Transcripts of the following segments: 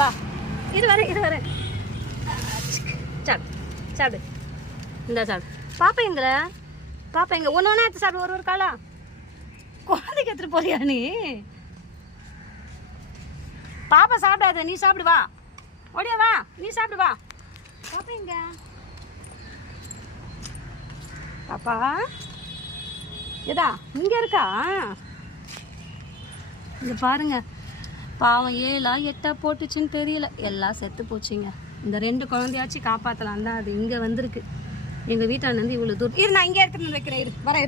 பா இது வரேன் சாப்பிடு சாப்பிடு இந்த சாப்பிடு. பாப்பா எங்க ஒன்று ஒன்றா எடுத்து சாப்பிடு. ஒரு காலா குழந்தைக்கு எடுத்துட்டு போறியா நீ? பாப்பா சாப்பிடாத, நீ சாப்பிடு வா. ஓடியா வா, நீ சாப்பிடு வா. பாப்பா எங்க? பாப்பா ஏதா இங்க இருக்கா? இங்க பாருங்க, பாவம் 7ஆ 8ஆ போட்டுச்சுன்னு தெரியல, எல்லாம் செத்து போச்சுங்க. இந்த 2 குழந்தையாச்சும் காப்பாற்றலாம் தான் அது இங்கே வந்திருக்கு. எங்கள் வீட்டாண்டு இவ்வளோ தூரம் இரு, நான் இங்கே எடுத்துகிட்டு வைக்கிறேன். வரேன்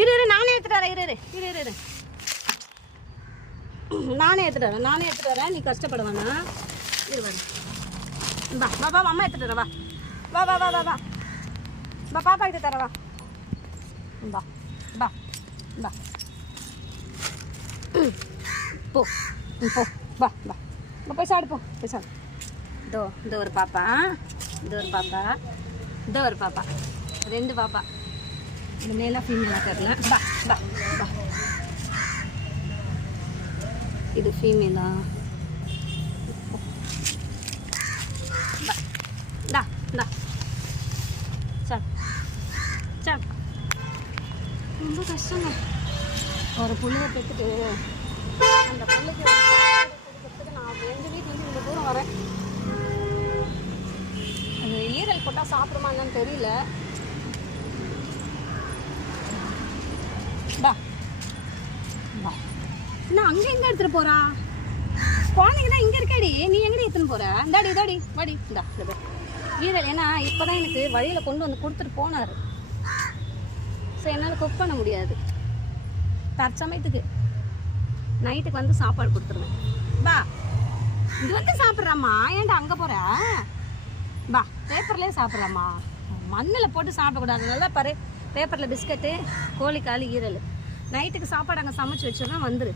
இரு நானே எடுத்துட்டு வரேன். இரு நானே எடுத்துட்டு வரேன். நீ கஷ்டப்பட வேணாம். இரு வரேன். வா அம்மா எடுத்துட்டு வரேன். வா பாப்பா கிட்ட தர வா. வா போ வா போய் சாப்பிடு. போய் சாப்பிடு. இதோ ஒரு பாப்பா, இதோ ஒரு பாப்பா 2 பாப்பா. இந்த மேலே ஃபீமேலாக தெரில. வா இது ஃபீமேலா? இந்தா சாப்பிடு. ரொம்ப கஷ்டங்க ஒரு புள்ளைய பெற்றுட்டு அந்த பிள்ளைக்கு கொடுக்கறதுக்கு நான் எங்கள் வீட்டிலேருந்து இவ்வளோ தூரம் வரேன். அது ஈரல் போட்டால் சாப்பிடுமா என்னன்னு தெரியல. வா இன்னும் அங்கே எங்கே எடுத்துகிட்டு போகிறா? குழந்தைங்க தான் இங்கே இருக்காடி, நீ எங்கடி எடுத்துன்னு போகிற? இந்தாடி வாடி. இந்தா ஈரல். ஏன்னா இப்போ தான் எனக்கு வழியில் கொண்டு வந்து கொடுத்துட்டு போனார். ஸோ என்னால் குக் பண்ண முடியாது. தற்சமயத்துக்கு நைட்டுக்கு வந்து சாப்பாடு கொடுத்துருவேன். வா இது வந்து சாப்பிட்றாம்மா. ஏன்டா அங்கே போகிற? வா பேப்பர்லேயே சாப்பிட்றாம்மா. மண்ணில் போட்டு சாப்பிடக்கூடாது. நல்லா பாரு, பேப்பரில் பிஸ்கட்டு, கோழிக்கால், ஈரல். நைட்டுக்கு சாப்பாடு அங்கே சமைச்சு வச்சோன்னா வந்துரு.